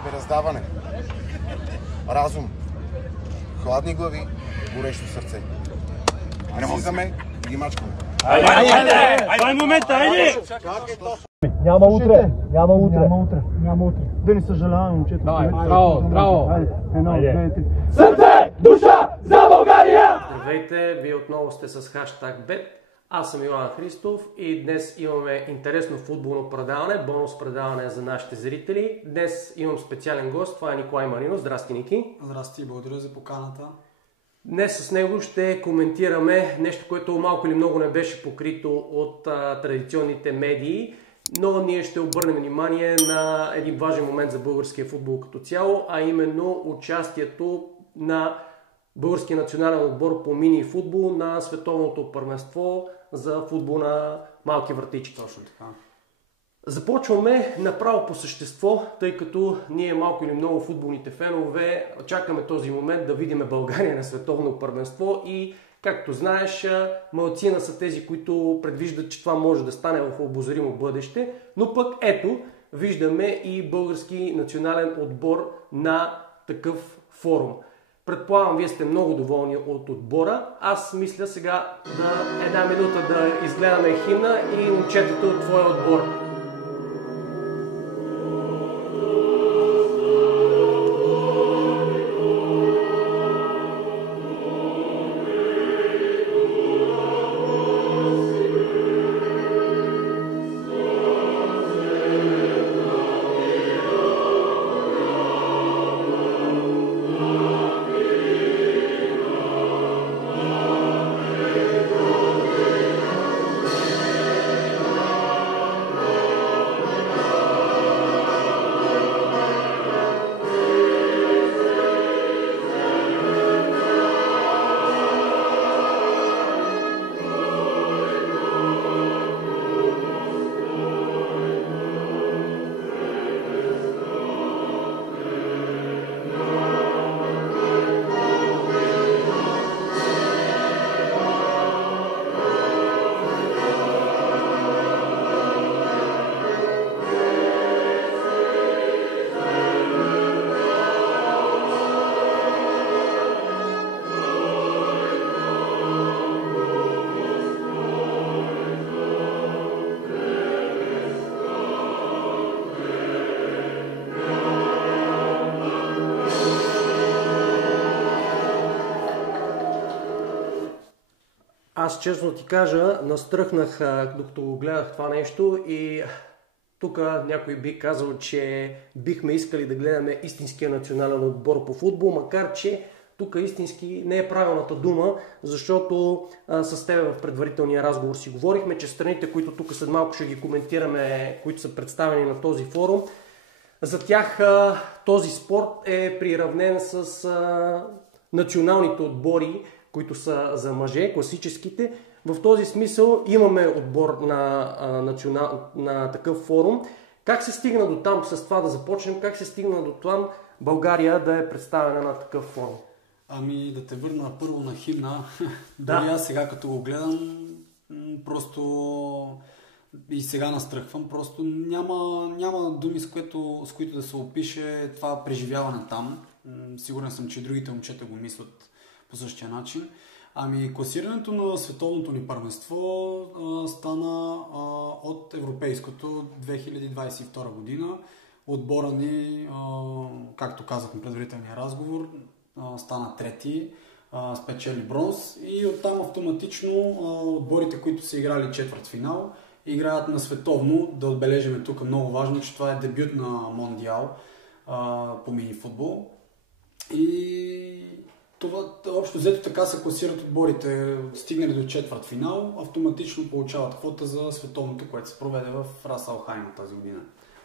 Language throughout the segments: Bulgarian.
себераздаване, разум, хладни глави, горещо сърце. Слизаме и ги мачкаме. Айде! Момента, айде! Няма утре. Да не съжаляваме, момчета. Браво! Едно, две, три. Сърце, душа за България! Здравейте, вие отново сте с хаштаг БЕТ. Аз съм Йоан Христов и днес имаме интересно футболно предаване, бонус предаване за нашите зрители. Днес имам специален гост, това е Николай Маринов. Здрасти, Ники. Здрасти, благодаря за поканата. Днес с него ще коментираме нещо, което малко или много не беше покрито от традиционните медии, но ние ще обърнем внимание на един важен момент за българския футбол като цяло, а именно участието на българския национален отбор по мини футбол на световното първенство за футбол на малки вратички. Точно така. Започваме направо по същество, тъй като ние малко или много футболните фенове чакаме този момент да видим България на световно първенство и, както знаеш, малцина са тези, които предвиждат, че това може да стане в обозримо бъдеще, но пък ето, виждаме и български национален отбор на такъв форум. Предполагам, вие сте много доволни от отбора. Аз мисля сега една минута да изгледаме химна и момчетата от твоя отбор. Аз честно ти кажа, настръхнах докато го гледах това нещо и тук някой би казал, че бихме искали да гледаме истинския национален отбор по футбол, макар че тук истински не е правилната дума, защото с теб в предварителния разговор си говорихме, че страните, които тук след малко ще ги коментираме, които са представени на този форум, за тях този спорт е приравнен с националните отбори, които са за мъже, класическите. В този смисъл имаме отбор на такъв форум. Как се стигна до там, с това да започнем, как се стигна до там България да е представена на такъв форум? Ами да те върна първо на химна. Дори аз сега като го гледам, просто и сега настръхвам, просто няма думи, с които да се опише това преживяване там. Сигурен съм, че другите момчета го мислят по същия начин. Ами класирането на световното ни първенство стана от европейското 2022 година. Отбора ни, както казахме в предварителния разговор, стана трети, спечели бронз и оттам автоматично отборите, които са играли четвъртфинал, играят на световно. Да отбележим тук много важно, че това е дебют на Мондиал по мини футбол. И това общо взето така се класират отборите, стигнали до четвъртфинал, автоматично получават квота за световното, което се проведе в Рас Ал Хайма тази година.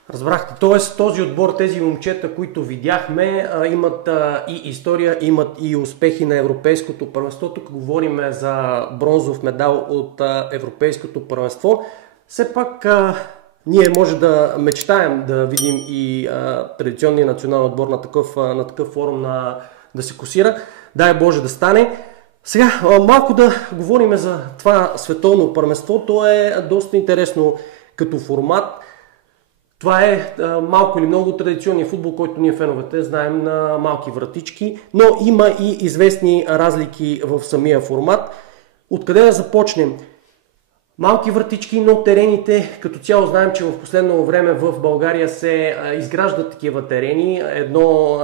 Разбрахте, т.е. този отбор, тези момчета, които видяхме, имат и история, имат и успехи на европейското първенство. Тук говорим за бронзов медал от европейското първенство. Все пак ние може да мечтаем да видим и традиционния национален отбор на такъв форум да се класира. Дай Боже да стане. Сега малко да говорим за това световно първенство. То е доста интересно като формат. Това е малко или много традиционния футбол, който ние феновете знаем на малки вратички, но има и известни разлики в самия формат. Откъде да започнем? Малки вратички, но терените, като цяло знаем, че в последно време в България се изграждат такива терени. Едно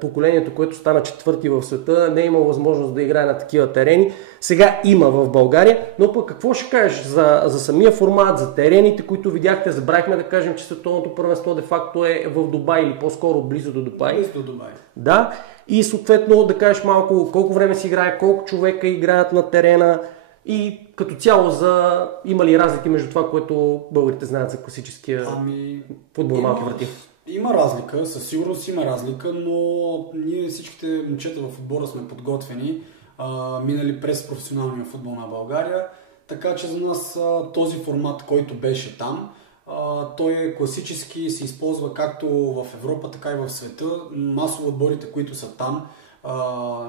поколението, което стана четвърти в света, не е имало възможност да играе на такива терени. Сега има в България, но пък какво ще кажеш за самия формат, за терените, които видяхте? Забравихме да кажем, че световното първенство де-факто е в Дубай или по-скоро близо до Дубай. Близо до Дубай. Да, и съответно да кажеш малко колко време си играе, колко човека играят на терена. И като цяло има ли разлики между това, което българите знаят за класическия футбол малки врати? Има разлика, със сигурност има разлика, но ние всичките момчета в отбора сме подготвени, минали през професионалния футбол на България, така че за нас този формат, който беше там, той е класически, се използва както в Европа, така и в света. Масово отборите, които са там,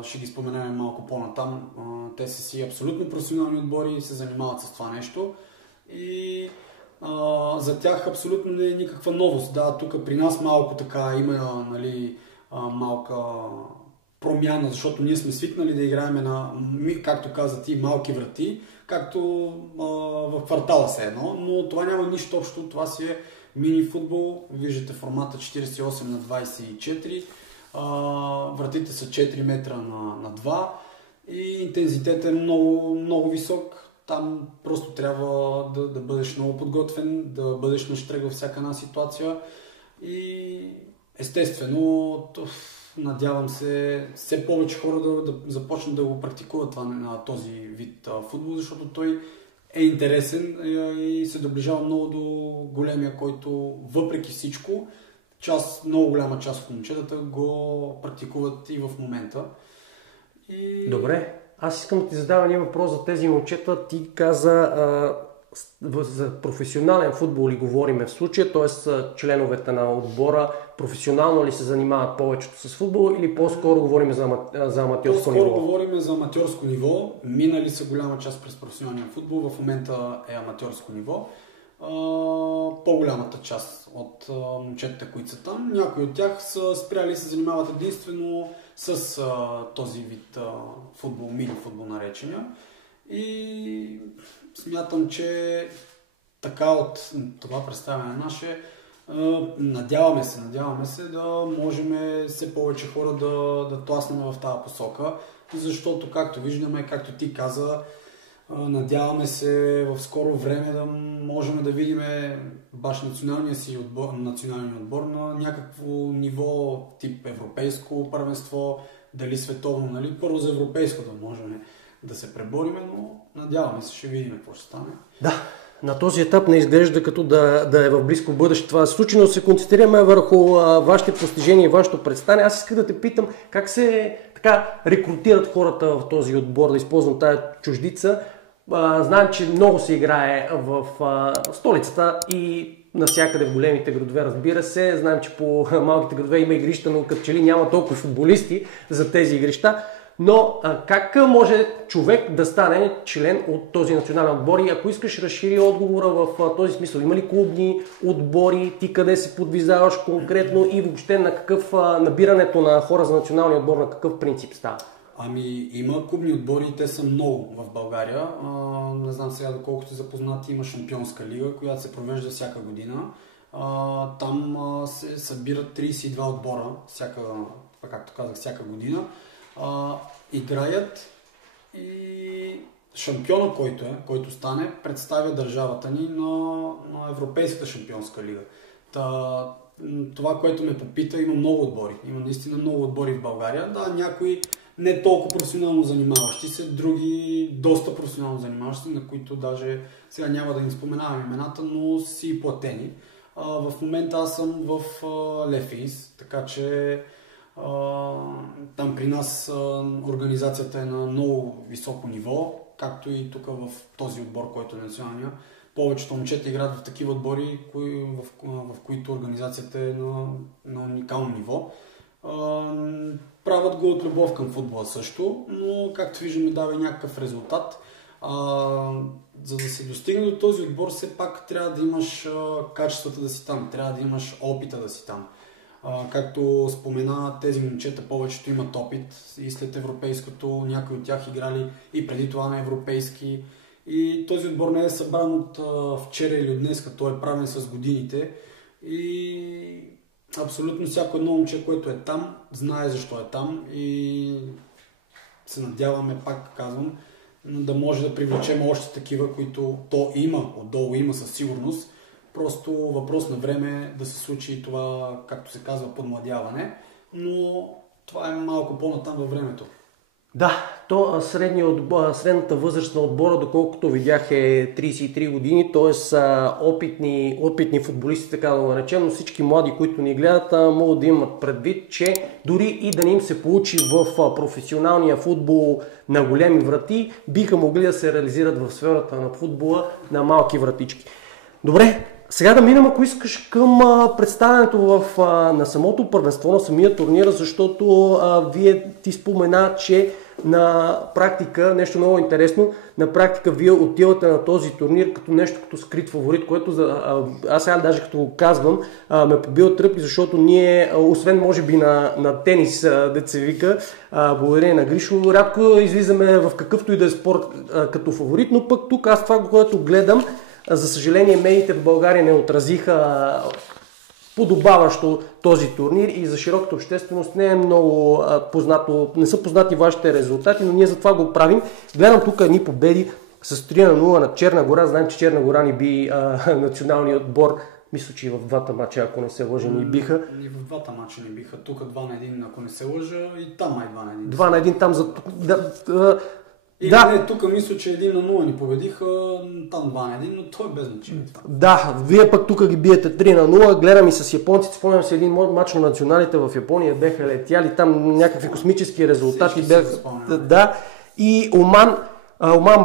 ще ги споменем малко по-натам. Те са си абсолютно професионални отбори и се занимават с това нещо. И за тях абсолютно не е никаква новост. Да, тук при нас малко така има, нали, малка промяна, защото ние сме свикнали да играем на, както каза ти, малки врати, както в квартала се едно, но това няма нищо общо. Това си е мини футбол. Виждате формата 48 на 24. Вратите са 4 метра на 2 и интензитетът е много, много висок. Там просто трябва да бъдеш много подготвен, да бъдеш нащрег във всяка една ситуация и естествено надявам се все повече хора да започнат да го практикуват този вид футбол, защото той е интересен и се доближава много до големия, който въпреки всичко много голяма част от момчетата го практикуват и в момента. Добре, аз искам да ти задавам един въпрос за тези момчета. Ти каза за професионален футбол ли говорим в случая, т.е. членовете на отбора професионално ли се занимават повечето с футбол или по-скоро говорим за аматьорско ниво? По-скоро говорим за аматьорско ниво. Минали са голяма част през професионалния футбол, в момента е аматьорско ниво. По-голямата част от момчетата, които са там, някои от тях са спряли и се занимават единствено с този вид футбол, мини футбол наречения. И смятам, че така от това представяне наше, надяваме се да можем все повече хора да тласнем в тази посока, защото както виждаме, както ти каза, надяваме се в скоро време да можем да видим баш националния отбор на някакво ниво тип европейско първенство, дали световно, нали? Първо за европейско да можем да се пребориме, но надяваме се, ще видим какво ще стане. Да, на този етап не изглежда като да е в близко бъдеще това случи, но се концентрираме върху вашите постижения и вашето представяне. Аз исках да те питам как се рекрутират хората в този отбор, да използвам тая чуждица. Знаем, че много се играе в столицата и навсякъде в големите градове, разбира се. Знаем, че по малките градове има игрища, но като че ли няма толкова футболисти за тези игрища. Но как може човек да стане член от този национален отбор? И ако искаш, разшири отговора в този смисъл. Има ли клубни отбори? Ти къде се подвизаваш конкретно и въобще на какъв набирането на хора за националния отбор, на какъв принцип става? Има клубни отбори, те са много в България. Не знам сега доколко сте запознати, има Шампионска лига, която се провежда всяка година. Там се събират 32 отбора, както казах, всяка година. Играят и шампиона, който стане, представя държавата ни на Европейската шампионска лига. Това, което ме попита, има много отбори. Има наистина много отбори в България. Да, някои не толкова професионално занимаващи се, други доста професионално занимаващи, на които даже сега няма да им споменавам имената, но си и платени. В момента аз съм в Лефис, така че там при нас организацията е на много високо ниво, както и тук в този отбор, който е националния. Повечето момчета играят в такива отбори, в които организацията е на уникално ниво. Правят го от любов към футбола също, но както виждаме дава и някакъв резултат. За да се достигне до този отбор, все пак трябва да имаш качествата да си там, трябва да имаш опита да си там. Както спомена, тези момчета повечето имат опит и след европейското, някои от тях играли и преди това на европейски. И този отбор не е събран от вчера или от днес, като той е правен с годините. И абсолютно всяко едно момче, което е там, знае защо е там и се надяваме, пак казвам, да може да привлечем още такива, които то има, отдолу има със сигурност. Просто въпрос на време да се случи това, както се казва, подмладяване, но това е малко по-натам във времето. Да, то средната възраст на отбора, доколкото видях, е 33 години, т.е. опитни футболисти, така да го наречем, но всички млади, които ни гледат, могат да имат предвид, че дори и да не им се получи в професионалния футбол на големи врати, биха могли да се реализират в сферата на футбола на малки вратички. Добре, сега да минем, ако искаш, към представянето на самото първенство, на самия турнир, защото ти спомена, че на практика, нещо много интересно, на практика вие отивате на този турнир като нещо като скрит фаворит, което аз сега даже като го казвам, ме побива тръпи, защото ние, освен може би на тенис, дето се вика, благодарение на Гришо, рядко излизаме в какъвто и да е спорт като фаворит, но пък тук аз това, което гледам, за съжаление, медиите в България не отразиха подобаващо този турнир и за широката общественост не е много познато, не са познати вашите резултати, но ние затова го правим. Гледам тук едни победи с 3-0 на Черна гора. Знаем, че Черна гора ни би националният отбор. Мисля, че и в двата мача, ако не се лъжа, ни биха. И в двата мача ни биха. Тук 2-1, ако не се лъжа, и там май 2-1. 2-1 там за... Не, тук мисля, че 1-0 ни победиха, там 2-1, но той е без значение. Да, вие пък тук ги биете 3-0, гледам и с японците, спомням се един мач на националите в Япония, беха летяли, там някакви космически резултати бяха. Да, и Оман,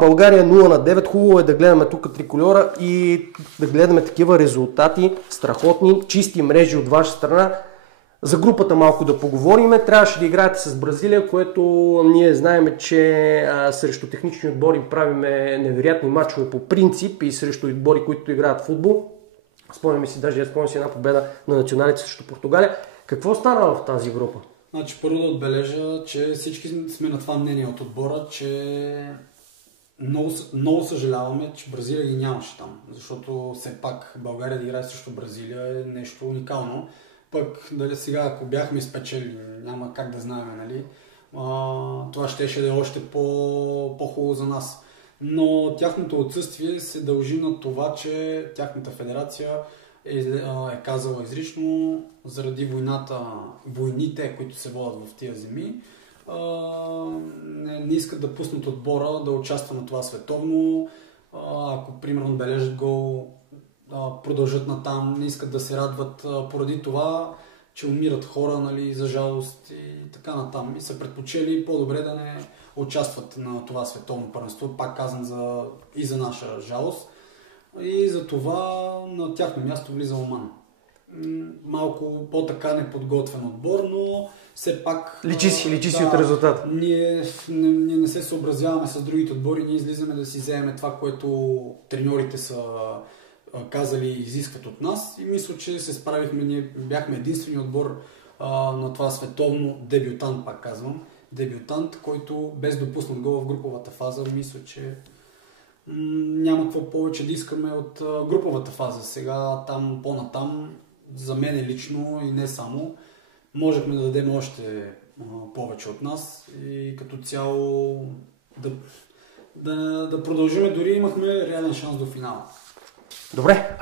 България 0-9, хубаво е да гледаме тук трикольора и да гледаме такива резултати, страхотни, чисти мрежи от ваша страна. За групата малко да поговорим. Трябваше да играете с Бразилия, което ние знаем, че срещу технични отбори правиме невероятни мачове по принцип и срещу отбори, които играят футбол. Спомням си една победа на националите срещу Португалия. Какво стана в тази група? Значи, първо да отбележа, че всички сме на това мнение от отбора, че много съжаляваме, че Бразилия ги нямаше там. Защото все пак България да играе срещу Бразилия е нещо уникално. Пък, дали сега, ако бяхме изпечели, няма как да знаем, нали? Това щеше да е още по-хубаво за нас. Но тяхното отсъствие се дължи на това, че тяхната федерация е казала изрично, заради войните, които се водят в тия земи, не искат да пуснат отбора да участва на това световно. Ако, примерно, бележат гол, продължат натам, не искат да се радват поради това, че умират хора, нали, за жалост и така натам. И са предпочели по-добре да не участват на това световно първенство, пак казвам и за наша жалост. И за това на тяхно място влиза Оман. Малко по-така неподготвен отбор, но все пак... Личи си от резултата. Ние не се съобразяваме с другите отбори, ние излизаме да си вземем това, което треньорите са казали и изискват от нас. И мисля, че се справихме, ние бяхме единствения отбор на това световно дебютант, пак казвам. Дебютант, който без допуснат гол в груповата фаза, мисля, че няма какво повече да искаме от груповата фаза. Сега там по-натам, за мен лично и не само, можехме да дадем още повече от нас и като цяло да продължим, дори имахме реален шанс до финала. Добре,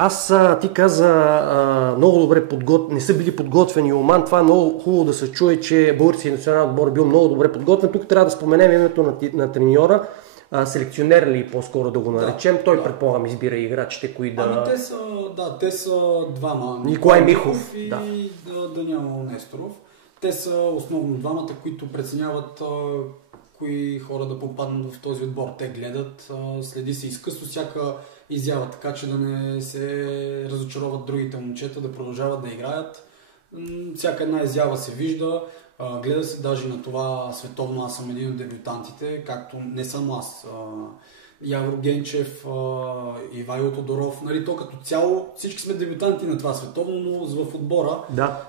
ти каза много добре не са били подготвени Оман. Това е много хубаво да се чуе, че българският национален отбор бил много добре подготвен. Тук трябва да споменем името на треньора, селекционер ли по-скоро да го наречем. Да, той предполагам избира играчите, кои да... те са двама. Николай Михов и Даниел Несторов. Те са основно двамата, които преценяват кои хора да попаднат в този отбор. Те гледат, следи се изкъсно всяка изява, така че да не се разочароват другите момчета, да продължават да играят. Всяка една изява се вижда, гледа се даже на това световно. Аз съм един от дебютантите, както не само аз. Явор Генчев, Ивайло Тодоров. Нали, то като цяло всички сме дебютанти на това световно, но в отбора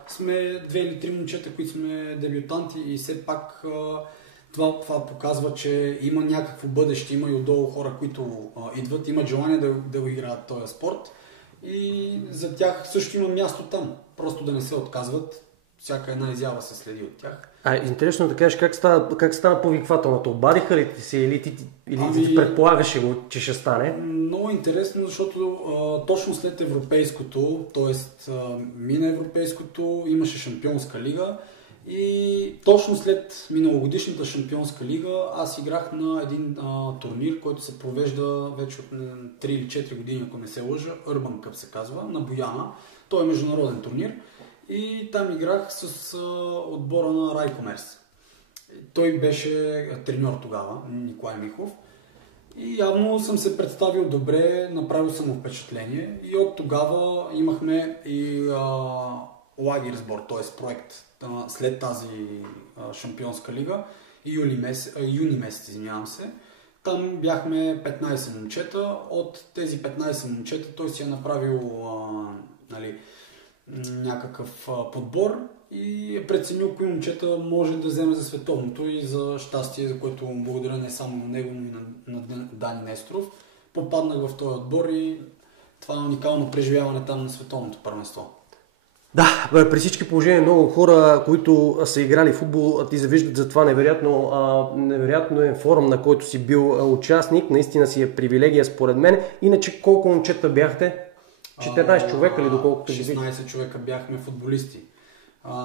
сме 2 или 3 момчета, които сме дебютанти и все пак това показва, че има някакво бъдеще, има и отдолу хора, които идват, имат желание да го играят този спорт и за тях също има място там, просто да не се отказват. Всяка една изява се следи от тях. Интересно да кажеш как стана повиквателната? Обадиха ли ти се или ти предполагаше го, че ще стане? Много интересно, защото точно след европейското, т.е. мина европейското, имаше шампионска лига и точно след миналогодишната шампионска лига аз играх на един турнир, който се провежда вече от 3 или 4 години, ако не се лъжа, Urban Cup се казва, на Бояна. Той е международен турнир. И там играх с отбора на Райкомерс. Той беше треньор тогава, Николай Михов. И явно съм се представил добре, направил съм впечатление. И от тогава имахме и лагер сбор, т.е. проект след тази шампионска лига. Юни месец, извинявам се. Там бяхме 15 момчета. От тези 15 момчета той си е направил някакъв подбор и е преценил кои момчета може да вземе за световното и за щастие, за което му благодаря не само на него, но и на Дани Несторов. Попаднах в този отбор и това е уникално преживяване там на световното първенство. Да, при всички положения много хора, които са играли футбол, ти завиждат за това невероятно е форум, на който си бил участник. Наистина си е привилегия според мен. Иначе колко момчета бяхте? 14 човека ли доколкото ги 16 човека бяхме футболисти.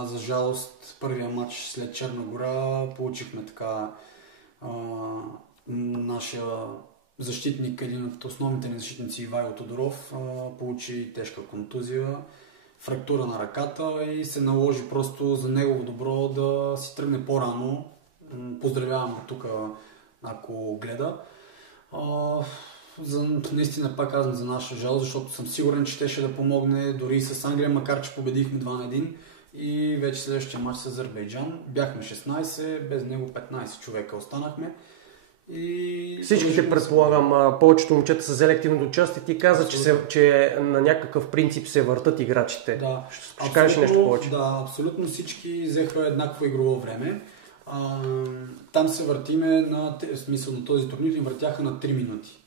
За жалост, първия матч след Черна гора получихме така нашия защитник, един от основните ни защитници Ивайло Тодоров, получи тежка контузия, фрактура на ръката и се наложи просто за негово добро да си тръгне по-рано. Поздравявам го тук, ако гледа. Наистина пак казвам за наша жал, защото съм сигурен, че щеше да помогне дори и с Англия, макар че победихме 2-1 и вече следващия матч с Азербайджан. Бяхме 16, без него 15 човека останахме. И всичките, предполагам, повечето момчета са взели активното участие. Ти каза, че на някакъв принцип се въртат играчите. Да, ще кажеш нещо повече? Да, абсолютно всички взеха еднакво игрово време. Там се въртиме, в смисъл на този турнир ни въртяха на 3 минути.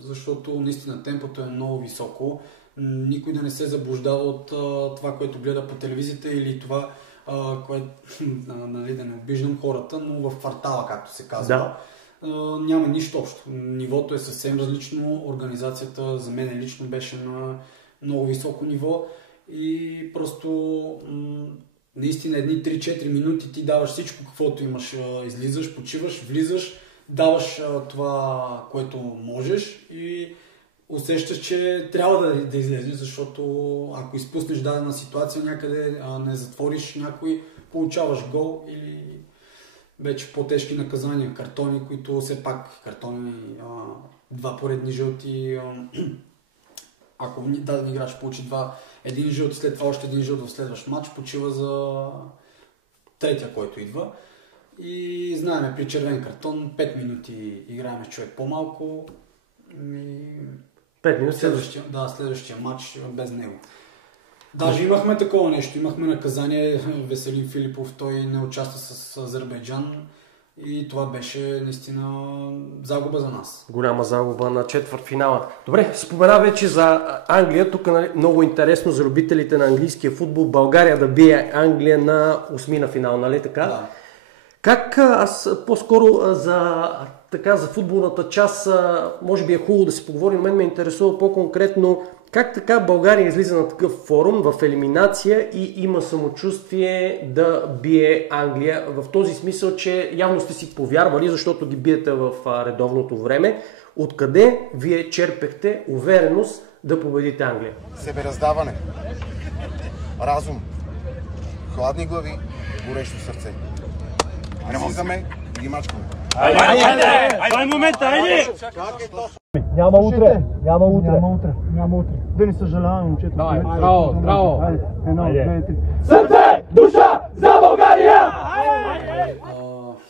Защото наистина темпото е много високо. Никой да не се заблуждава от това, което гледа по телевизията или това, което, нали, да не обиждам хората, но в квартала, както се казва. Да. Няма нищо общо. Нивото е съвсем различно, организацията за мен лично беше на много високо ниво и просто наистина едни 3-4 минути ти даваш всичко, каквото имаш, излизаш, почиваш, влизаш, даваш това, което можеш и усещаш, че трябва да излезеш, защото ако изпуснеш дадена ситуация някъде, не затвориш някой, получаваш гол или вече по-тежки наказания, картони, които все пак картони, 2 поредни жълти, ако даден играч получи един жълт, след това още един жълт в следващ матч, почива за третия, който идва. И знаем, при червен картон 5 минути играем с човек по-малко. 5 минути следващия матч без него. Даже имахме такова нещо, имахме наказание, Веселин Филипов, той не участва с Азербайджан и това беше наистина загуба за нас. Голяма загуба на четвъртфинала. Добре, спомена вече за Англия, тук много интересно за любителите на английския футбол, България да бие Англия на 8-на финал, нали така? Да. Как аз по-скоро за футболната част, може би е хубаво да се поговорим, мен ме интересува по-конкретно как така България излиза на такъв форум в елиминация и има самочувствие да бие Англия в този смисъл, че явно сте си повярвали, защото ги биете в редовното време. Откъде вие черпехте увереност да победите Англия? Себераздаване, разум, хладни глави, горещо сърце. Излизаме и ги мачкаме. Айде! Това е момента, айде! Няма утре. Да не съжаляваме, момчета. Давай, браво! Айде, 1, 2, 3. Сърце, душа за България!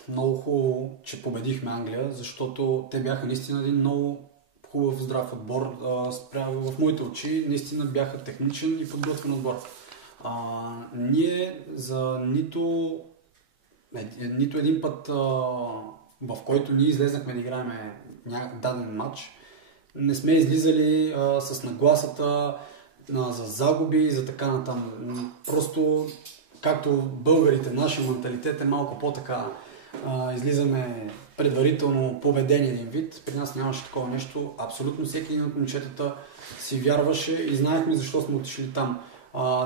Много хубаво, че победихме Англия. България, защото те бяха наистина един много хубав, здрав отбор. Спрямо в моите очи наистина бяха техничен и подготвен отбор. Ние за нито един път, в който ние излезнахме да играем даден матч, не сме излизали с нагласата за загуби и за така натам. Просто, както българите, нашия менталитет е малко по-така. Излизаме предварително победени един вид. При нас нямаше такова нещо. Абсолютно всеки един от момчетата си вярваше и знаехме защо сме отишли там.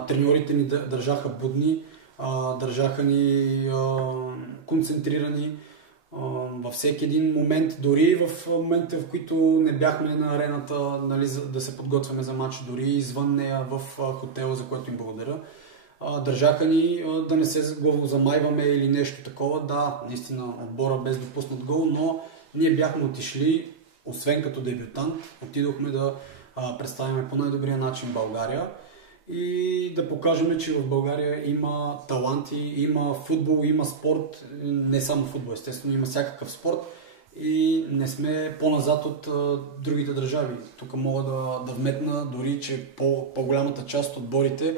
Треньорите ни държаха будни, държаха ни концентрирани във всеки един момент, дори в момента, в които не бяхме на арената, нали, да се подготвяме за матч, дори извън нея в хотела, за което им благодаря. Държаха ни да не се замайваме или нещо такова. Да, наистина отбора без допуснат гол, но ние бяхме отишли, освен като дебютант, отидохме да представим по най-добрия начин България и да покажем, че в България има таланти, има футбол, има спорт, не само футбол, естествено, има всякакъв спорт и не сме по-назад от другите държави. Тук мога да вметна дори, че по-голямата част от отборите,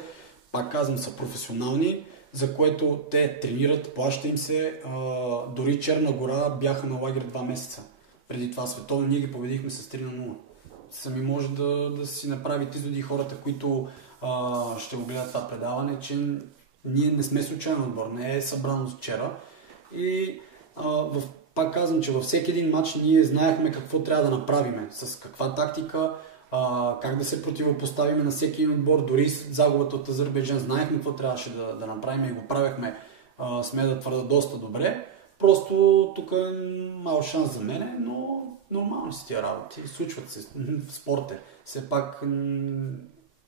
пак казвам, са професионални, за което те тренират, плаща им се. Дори Черна гора бяха на лагер 2 месеца. Преди това световно ние ги победихме с 3-0. Сами може да си направите изводи хората, които ще го гледат това предаване, че ние не сме случайен отбор, не е събрано вчера. И пак казвам, че във всеки един матч ние знаехме какво трябва да направим, с каква тактика, как да се противопоставим на всеки един отбор, дори загубата от Азербайджан знаехме какво трябваше да направим и го правехме, сме да твърда, доста добре. Просто тук е мал шанс за мене, но нормално си тия работи, случват се в спорта. Все пак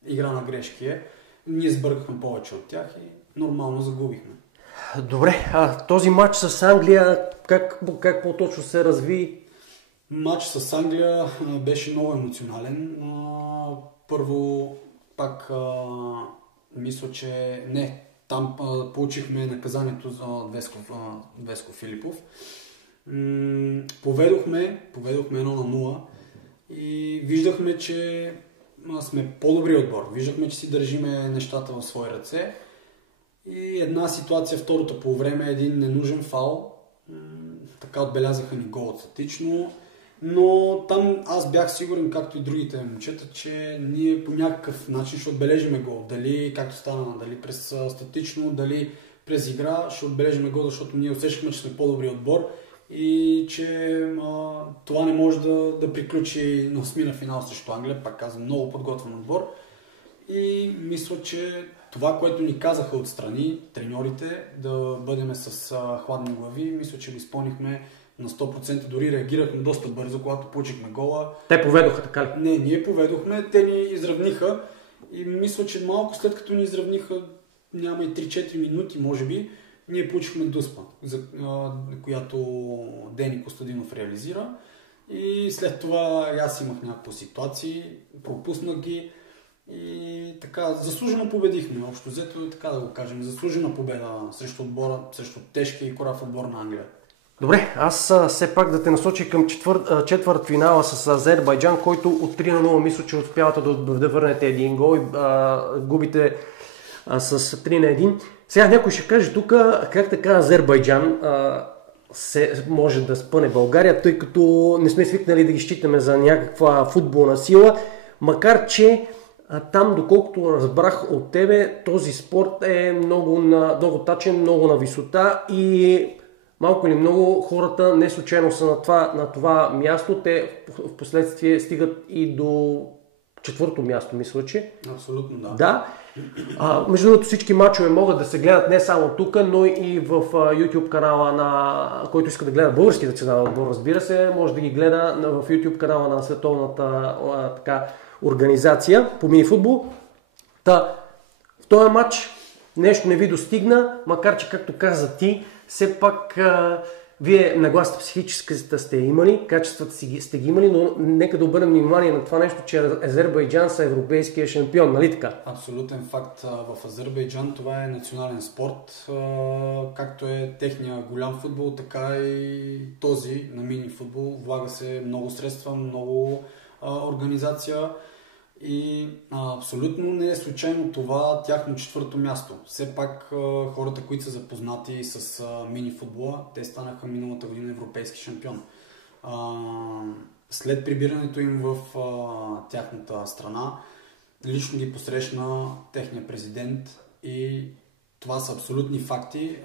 игра на грешки е. Ние сбъркахме повече от тях и нормално загубихме. Добре, този матч с Англия, как по-точно се разви? Матч с Англия беше много емоционален. Първо, пак мисля, че там получихме наказанието за Веско Филипов. Поведохме 1-0 и виждахме, че сме по-добри отбор. Виждахме, че си държиме нещата в свои ръце. И една ситуация, второто по време, един ненужен фаул. Така отбелязаха ни гол статично. Но там аз бях сигурен, както и другите момчета, че ние по някакъв начин ще отбележиме гол. Дали, както стана, дали през статично, дали през игра ще отбележиме гол, защото ние усещахме, че сме по-добри отбор и че това не може да приключи на осмина финал срещу Англия. Пак казвам, много подготвен отбор. И мисля, че това, което ни казаха отстрани, треньорите, да бъдем с хладни глави, мисля, че го изпълнихме на 100%, дори реагирахме доста бързо, когато получихме гола. Те поведоха, така ли? Не, ние поведохме, те ни изравниха и мисля, че малко след като ни изравниха, няма и 3-4 минути, може би, ние получихме дуспа, за която Дени Костадинов реализира. И след това аз имах някакви ситуации, пропуснах ги и така, заслужено победихме. Общо взето, така да го кажем, заслужена победа срещу отбора, срещу тежкия и корав отбор на Англия. Добре, аз все пак да те насочи към четвърт финала с Азербайджан, който от 3-0 мисля, че успявате да върнете един гол и губите с 3-1. Сега някой ще каже тук как така Азербайджан може да спъне България, тъй като не сме свикнали да ги считаме за някаква футболна сила, макар че там, доколкото разбрах от тебе, този спорт е много тачен, много на висота и малко или много хората не случайно са на това място. Те в последствие стигат и до четвърто място, мисля, че. Абсолютно, да. Да. Между другото, всички мачове могат да се гледат не само тук, но и в YouTube канала на който иска да гледа български национален отбор, разбира се, може да ги гледа в YouTube канала на световната организация по минифутбол. В този матч нещо не ви достигна, макар че, както каза ти, все пак Вие нагласата психическата сте имали, качествата си сте ги имали, но нека да обърнем внимание на това нещо, че Азербайджан са европейския шампион, нали така? Абсолютен факт. В Азербайджан това е национален спорт, както е техния голям футбол, така и този на мини футбол. Влага се много средства, много организация и абсолютно не е случайно това тяхно четвърто място. Все пак хората, които са запознати с мини футбола, те станаха миналата година европейски шампион. След прибирането им в тяхната страна, лично ги посрещна техния президент и това са абсолютни факти.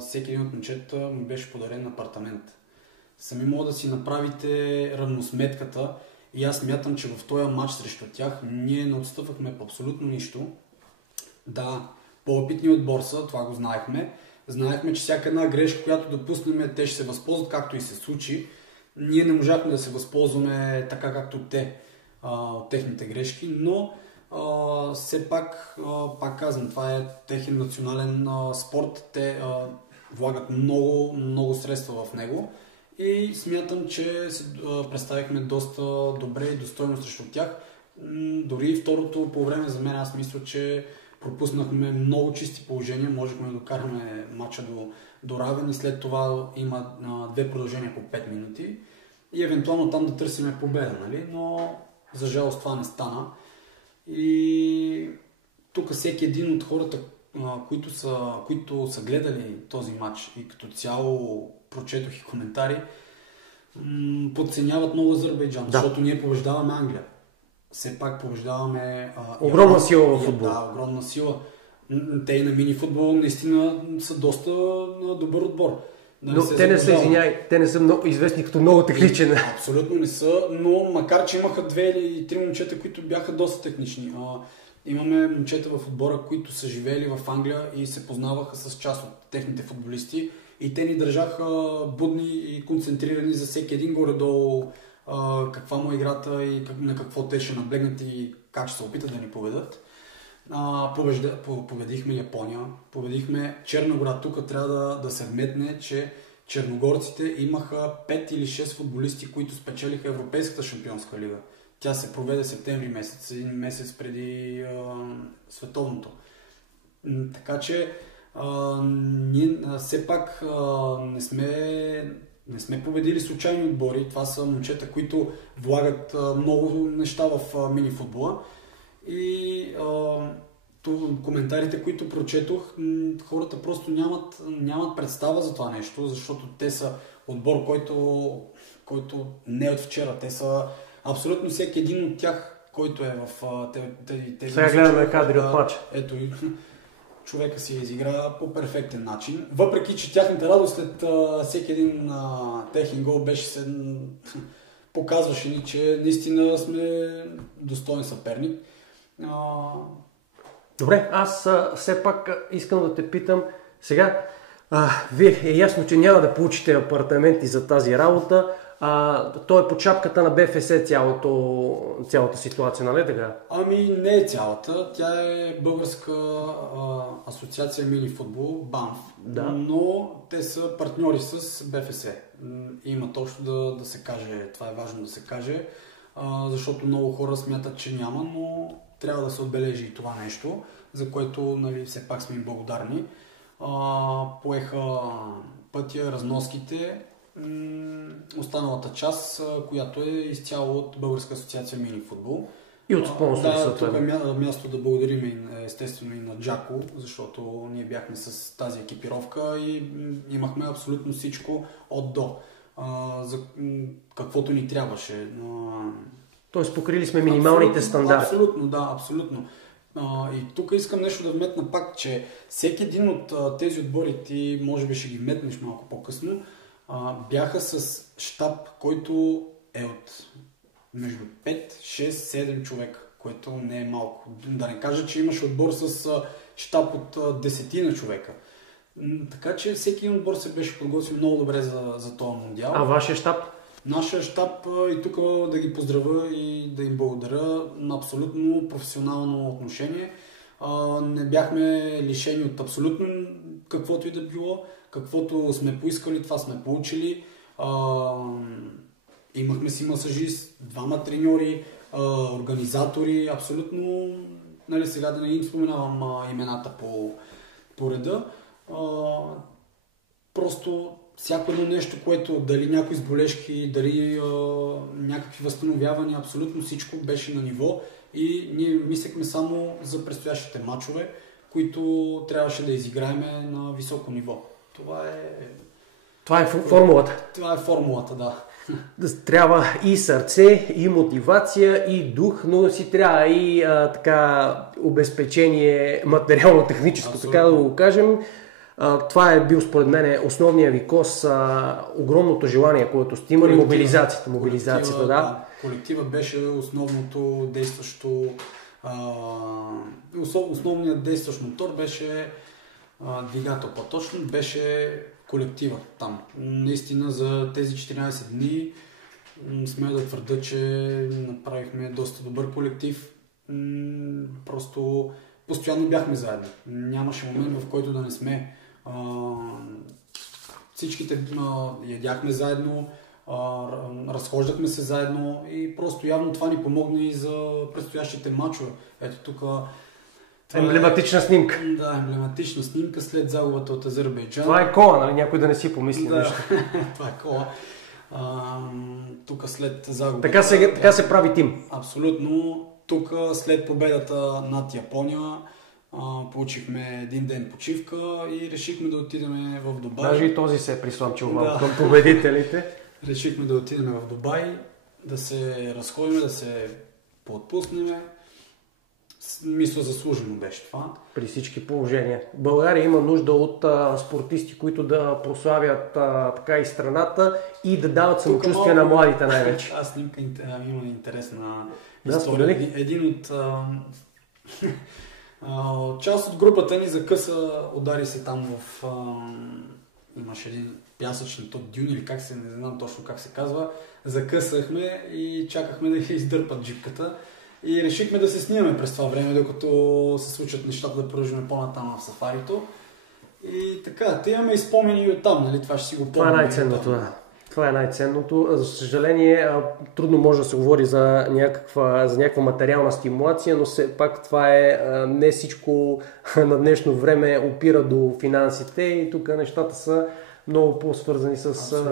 Всеки един от момчета му беше подарен апартамент. Сами могат да си направите равносметката и аз смятам, че в този матч срещу тях ние не отстъпвахме по абсолютно нищо. Да, по-опитни отбор са, това го знаехме. Знаехме, че всяка една грешка, която допуснем, те ще се възползват, както и се случи. Ние не можахме да се възползваме така, както те от техните грешки, но все пак, пак казвам, това е техен национален спорт. Те влагат много, много средства в него и смятам, че се представихме доста добре и достойно срещу тях. Дори второто по време за мен, аз мисля, че пропуснахме много чисти положения, можехме да докараме матча до равен и след това има две продължения по 5 минути и евентуално там да търсиме победа, нали? Но за жалост това не стана. И тук всеки един от хората, които са гледали този матч и като цяло прочетох и коментари, подценяват много Азербайджан, защото ние побеждаваме Англия. Все пак побеждаваме... огромна сила в футбол. Да, огромна сила. Те и на мини футбол наистина са доста добър отбор. Но те не са, те не са много известни като много техничен. Абсолютно не са, но макар че имаха 2 или 3 момчета, които бяха доста технични. Имаме момчета в отбора, които са живеели в Англия и се познаваха с част от техните футболисти и те ни държаха будни и концентрирани за всеки един горе-долу каква му е играта и на какво те ще наблегнат и как ще се опитат да ни победат. Победихме Япония, победихме Черна гора. Тук трябва да се вметне, че черногорците имаха 5 или 6 футболисти, които спечелиха Европейската шампионска лига. Тя се проведе септември месец, един месец преди световното. Така че ние все пак не сме победили случайни отбори. Това са момчета, които влагат много неща в мини футбола. И коментарите, които прочетох, хората просто нямат представа за това нещо, защото те са отбор, който не е от вчера. Те са абсолютно всеки един от тях, който е в тези... Сега гледаме кадри от матча. Ето, човека си изигра по перфектен начин. Въпреки, че тяхната радост след всеки един техен гол беше показваше ни, че наистина сме достоен съперник. Добре, аз все пак искам да те питам сега. Вие е ясно, че няма да получите апартаменти за тази работа. То е под шапката на БФС цялата ситуация, нали така? Ами не е цялата. Тя е Българска асоциация мини футбол, БАНФ. Да. Но те са партньори с БФС. Има точно да се каже, това е важно да се каже, защото много хора смятат, че няма, но трябва да се отбележи и това нещо, за което, нали, все пак сме им благодарни. Поеха пътя, разноските, останалата част, която е изцяло от Българска асоциация мини футбол. И от спонсори. Да, тук е място да благодарим естествено и на Джако, защото ние бяхме с тази екипировка и имахме абсолютно всичко от до. За каквото ни трябваше. Тоест покрили сме минималните стандарти. Абсолютно, да, абсолютно. И тук искам нещо да вметна пак, че всеки един от тези отбори, ти може би ще ги вметнеш малко по-късно, бяха с щаб, който е от между 5, 6, 7 човека, което не е малко. Да не кажа, че имаш отбор с щаб от 10 човека. Така че всеки един отбор се беше подготвил много добре за този мундиал. А вашия щаб? Нашия щаб и тук да ги поздравя и да им благодаря на абсолютно професионално отношение. Не бяхме лишени от абсолютно каквото и да било. Каквото сме поискали, това сме получили. Имахме си масажист, 2 треньори, организатори, абсолютно, нали, сега да не им споменавам имената по реда. Просто всяко едно нещо, което дали някои сболешки, дали някакви възстановявания, абсолютно всичко беше на ниво и ние мислехме само за предстоящите мачове, които трябваше да изиграеме на високо ниво. Това е формулата. Това е формулата, да. Трябва и сърце, и мотивация, и дух, но си трябва и така обезпечение материално-техническо, така да го кажем. Това е бил според мен основния ви кос, огромното желание, което сте имали, мобилизацията, да. Колектива беше основното действащо, основният действащ мотор беше двигател, по-точно беше колектива там. Наистина за тези 14 дни смея да твърда, че направихме доста добър колектив. Просто постоянно бяхме заедно. Нямаше момент, в който да не сме. Всичките ядяхме заедно, разхождахме се заедно и просто явно това ни помогна и за предстоящите мачове. Ето тук емблематична снимка. Да, емблематична снимка след загубата от Азербайджан. Това е кола, нали? Някой да не си помисли нещо. Това е кола. Тук след загубата... Така се прави тим. Абсолютно. Тук след победата над Япония получихме един ден почивка и решихме да отидем в Дубай. Даже и този се е присламчил малко към победителите. Решихме да отидем в Дубай, да се разходим, да се поотпуснем. Мисля, заслужено беше това. При всички положения. България има нужда от спортисти, които да прославят така и страната и да дават самочувствие на младите най-вече. Аз снимка има интересна история. Един от... част от групата ни закъса, удари се там в... имаше един пясъчен дюн или как се, не знам точно как се казва. Закъсахме и чакахме да издърпат джипката. И решихме да се снимаме през това време, докато се случат нещата, да продължим по-натам в сафарито. И така, те имаме изпомени и оттам, нали? Това ще си го помня. Това е най-ценното, да. Това е най-ценното. За съжаление, трудно може да се говори за някаква материална стимулация, но все пак това е не всичко на днешно време опира до финансите и тук нещата са много по-свързани с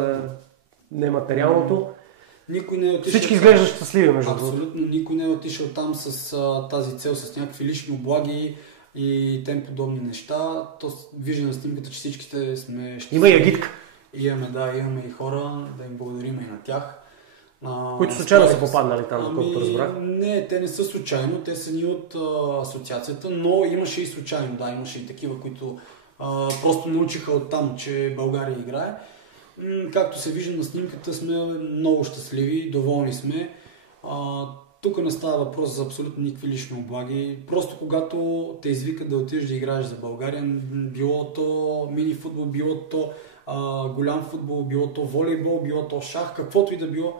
нематериалното. Никой не е отишъл. Всички изглеждат щастливи, между другото. Абсолютно. Никой не е отишъл там с тази цел, с някакви лични облаги и тем подобни неща. То вижда на снимката, че всичките сме щастливи. Има и агитка. Имаме и хора, да им благодарим и на тях. Които случайно са попаднали там, доколкото разбрах? Не, те не са случайно, те са ни от асоциацията, но имаше и случайно, да, имаше и такива, които просто научиха от там, че България играе. Както се вижда на снимката, сме много щастливи, доволни сме. Тук не става въпрос за абсолютно никакви лични облаги. Просто когато те извикат да отидеш да играеш за България, било то мини футбол, било то голям футбол, било то волейбол, било то шах, каквото и да било,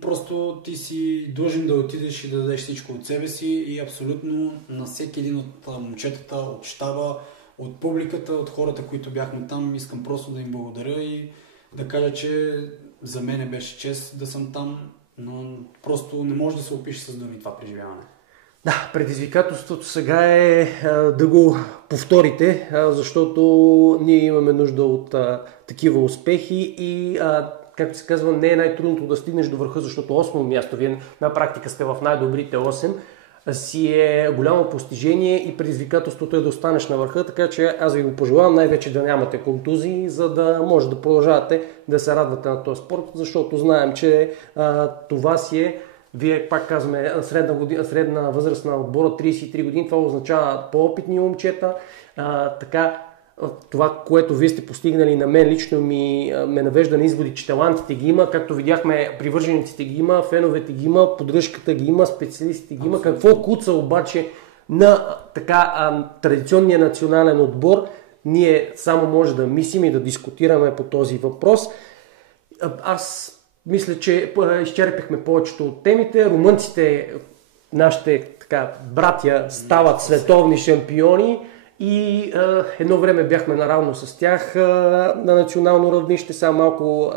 просто ти си длъжен да отидеш и да дадеш всичко от себе си и абсолютно на всеки един от момчетата, от щаба, от публиката, от хората, които бяхме там, искам просто да им благодаря и да кажа, че за мен беше чест да съм там, но просто не може да се опише с думи това преживяване. Да, предизвикателството сега е да го повторите, защото ние имаме нужда от такива успехи и, както се казва, не е най-трудното да стигнеш до върха, защото 8-о място, вие на практика сте в най-добрите 8, си е голямо постижение и предизвикателството е да останеш на върха, така че аз ви го пожелавам най-вече да нямате контузии, за да може да продължавате да се радвате на този спорт, защото знаем, че това си е, вие пак казваме, средна възраст на отбора 33 години, това означава по-опитни момчета, така това, което вие сте постигнали, на мен лично ме навежда на изводи, че талантите ги има, както видяхме, привържениците ги има, феновете ги има, поддръжката ги има, специалистите ги има. Какво куца обаче на традиционния национален отбор, ние само може да мислим и да дискутираме по този въпрос. Аз мисля, че изчерпихме повечето от темите. Румънците нашите така, братя стават световни шампиони и едно време бяхме наравно с тях на национално равнище, сега малко,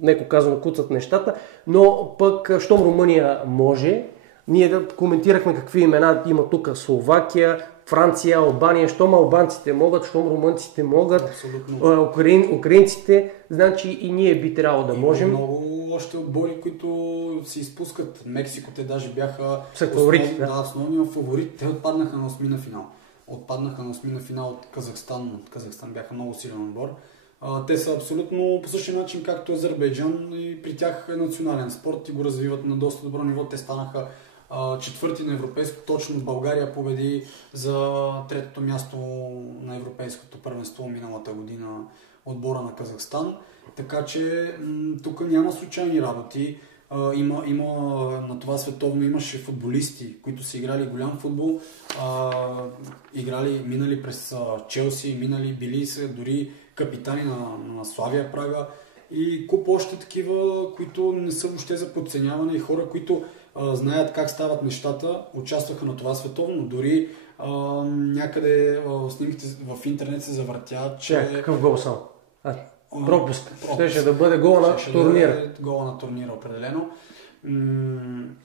неко казано, куцат нещата, но пък, щом Румъния може, ние коментирахме какви имена има тук: Словакия, Франция, Албания. Щом албанците могат, щом румънците могат, украинците, значи и ние би трябвало да можем. Много още отбори, които се изпускат. Мексико, те даже бяха основни фаворити. Те отпаднаха на 8 на финал. Отпаднаха на 8 на финал от Казахстан. От Казахстан бяха много силен отбор. Те са абсолютно по същия начин, както Азербайджан, и при тях е национален спорт и го развиват на доста добро ниво. Те станаха четвърти на европейско. Точно България победи за третото място на европейското първенство миналата година отбора на Казахстан. Така че тук няма случайни работи. Има на това световно имаше футболисти, които са играли голям футбол, минали през Челси, били са дори капитани на Славия Прага и куп още такива, които не са въобще за подценяване, и хора, които знаят как стават нещата, участваха на това световно. Дори някъде в снимките в интернет се завъртя, че... Какъв гол съм? Пропуск. Щеше да бъде гола на турнира. Гола на турнира, определено.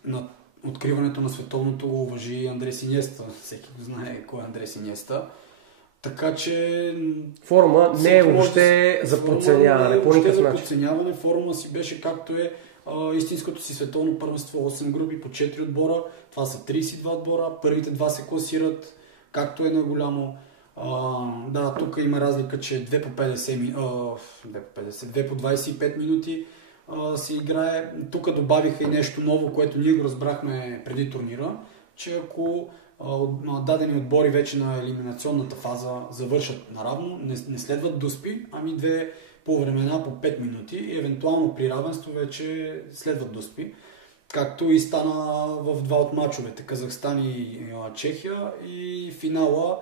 На откриването на световното го уважи Андрес Иньеста. Всеки знае кой е Андрес Иньеста. Така че... Форма не е въобще за подценяване. За подценяване. Форма си беше както е истинското си световно първенство. 8 групи по 4 отбора. Това са 32 отбора. Първите два се класират както е на голямо. Да, тук има разлика, че 2 по 25 минути се играе. Тук добавиха и нещо ново, което ние го разбрахме преди турнира, че ако дадени отбори вече на елиминационната фаза завършат наравно, не следват дуспи, ами две по времена по 5 минути и евентуално при равенство вече следват дуспи. Както и стана в два от мачовете, Казахстан и Чехия, и финала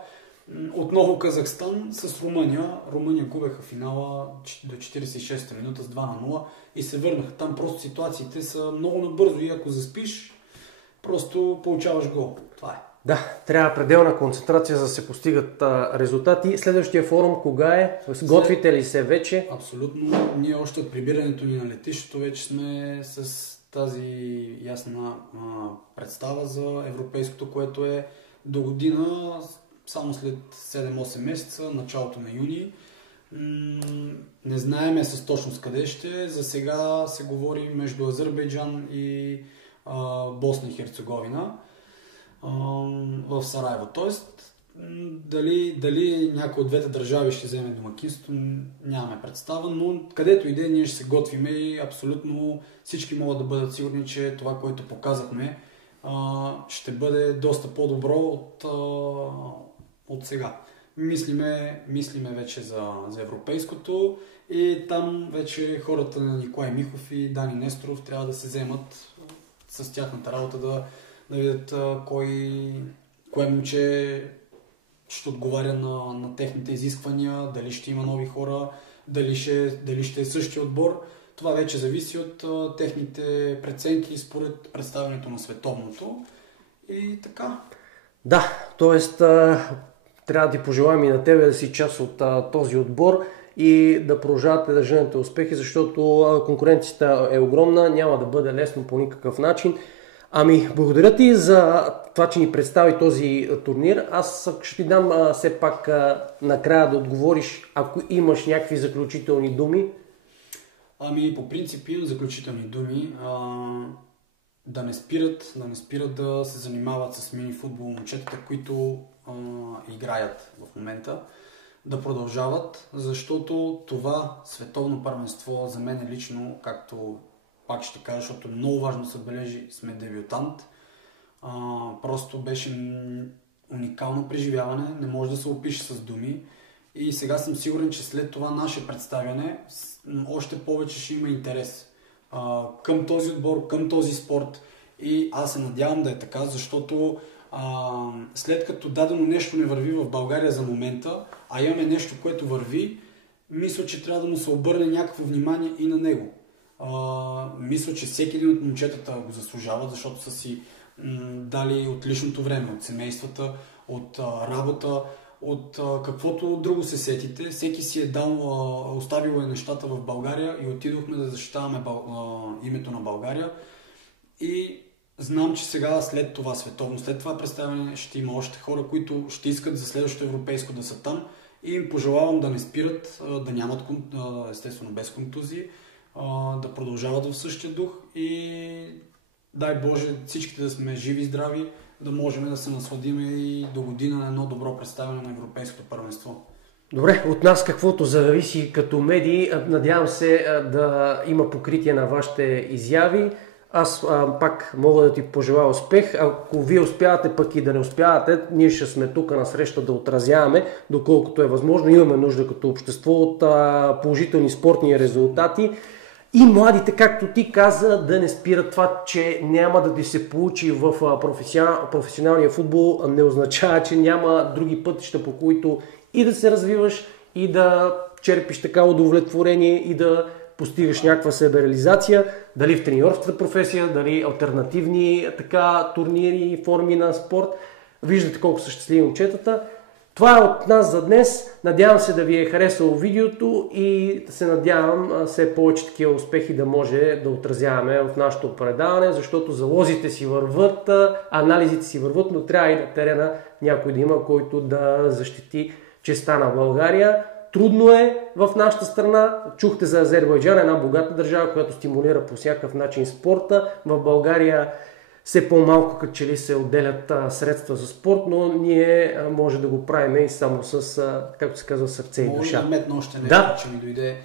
отново Казахстан с Румъния. Румъния губеха финала до 46-та минута с 2-0 и се върнаха. Там просто ситуациите са много набързо и ако заспиш, просто получаваш гол. Това е. Да, трябва пределна концентрация, за да се постигат резултати. Следващия форум кога е? Готвите ли се вече? Абсолютно. Ние още от прибирането ни на летището вече сме с тази ясна представа за европейското, което е до година, само след 7-8 месеца, началото на юни. Не знаеме с точност къде ще. За сега се говори между Азербайджан и Босна и Херцеговина в Сараево. Тоест, дали някой от двете държави ще вземе домакинството, нямаме представа, но където иде, ние ще се готвиме и абсолютно всички могат да бъдат сигурни, че това, което показахме, ще бъде доста по-добро от сега. Мислиме вече за европейското и там вече хората на Николай Михов и Дани Несторов трябва да се вземат с тяхната работа да видят кое момче ще отговаря на техните изисквания, дали ще има нови хора, дали ще е същия отбор. Това вече зависи от техните преценки според представянето на световното и така. Да, т.е. трябва да ти пожелаем и на тебе да си част от този отбор и да продължавате да женете успехи, защото конкуренцията е огромна, няма да бъде лесно по никакъв начин. Ами, благодаря ти за това, че ни представи този турнир. Аз ще ти дам все пак накрая да отговориш, ако имаш някакви заключителни думи. Ами, по принцип имам заключителни думи. Да не спират да се занимават с мини-футбол момчетата, които играят в момента. Да продължават, защото това световно първенство за мен лично, както пак ще кажа, защото много важно се бележи, сме дебютант. Просто беше уникално преживяване, не може да се опише с думи. И сега съм сигурен, че след това наше представяне още повече ще има интерес към този отбор, към този спорт. И аз се надявам да е така, защото след като дадено нещо не върви в България за момента, а имаме нещо, което върви, мисля, че трябва да му се обърне някакво внимание и на него. Мисля, че всеки един от момчетата го заслужава, защото са си дали от личното време, от семействата, от работа, от каквото друго се сетите. Всеки си е оставил нещата в България и отидохме да защитаваме името на България. И знам, че сега след това световно, след това представяне ще има още хора, които ще искат за следващото европейско да са там и им пожелавам да не спират, да нямат, естествено без контузии, да продължават в същия дух и дай Боже всичките да сме живи и здрави, да можем да се насладим и до година на едно добро представяне на европейското първенство. Добре, от нас каквото зависи като медии, надявам се да има покритие на вашите изяви. Аз пак мога да ти пожелая успех. Ако вие успявате пък и да не успявате, ние ще сме тук на среща да отразяваме, доколкото е възможно. Имаме нужда като общество от положителни спортни резултати. И младите, както ти каза, да не спират това, че няма да ти се получи в професионалния футбол, не означава, че няма други пътища, по които и да се развиваш, и да черпиш така удовлетворение, и да постигаш някаква себереализация, дали в треньорската професия, дали алтернативни турнири и форми на спорт. Виждате колко са щастливи момчетата. Това е от нас за днес. Надявам се да ви е харесало видеото и се надявам все повече такива успехи да може да отразяваме в нашето предаване, защото залозите си върват, анализите си върват, но трябва и на терена някой да има, който да защити честта на България. Трудно е в нашата страна. Чухте за Азербайджан, една богата държава, която стимулира по всякакъв начин спорта. В България все по-малко като че ли се отделят средства за спорт, но ние може да го правим и само с, както се казва, сърце и душа. Може да метна още нещо, че ми дойде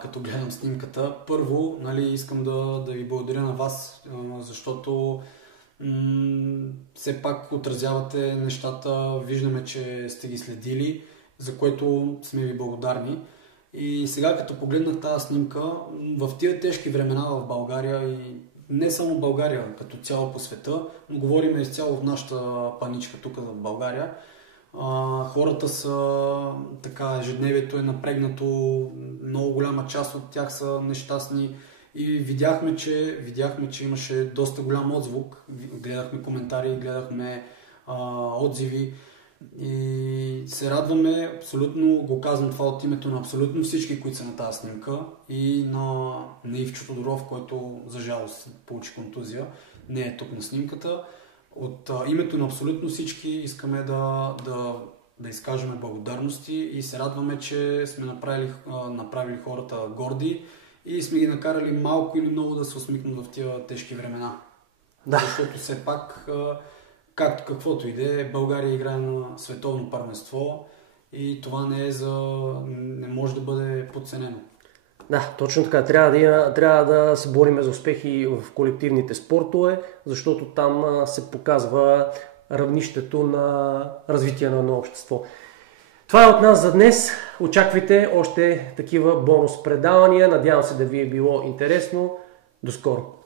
като гледам снимката. Първо, искам да ви благодаря на вас, защото все пак отразявате нещата, виждаме, че сте ги следили, за което сме ви благодарни. И сега като погледнах тази снимка, в тия тежки времена в България и не само България, като цяло по света, но говорим изцяло в нашата паничка тук в България. Хората са така, ежедневието е напрегнато, много голяма част от тях са нещастни и видяхме, че имаше доста голям отзвук. Гледахме коментари, гледахме отзиви и се радваме, абсолютно го казвам това от името на абсолютно всички, които са на тази снимка и на Ивчо Тодоров, който за жалост получи контузия, не е тук на снимката. От името на абсолютно всички искаме да изкажем благодарности и се радваме, че сме направили хората горди и сме ги накарали малко или много да се усмихнат в тия тежки времена. Да. Защото все пак, каквото и да е, България играе на световно първенство и това не може да бъде подценено. Да, точно така. Трябва да се борим за успехи в колективните спортове, защото там се показва равнището на развитие на едно общество. Това е от нас за днес. Очаквайте още такива бонус предавания. Надявам се да ви е било интересно. До скоро!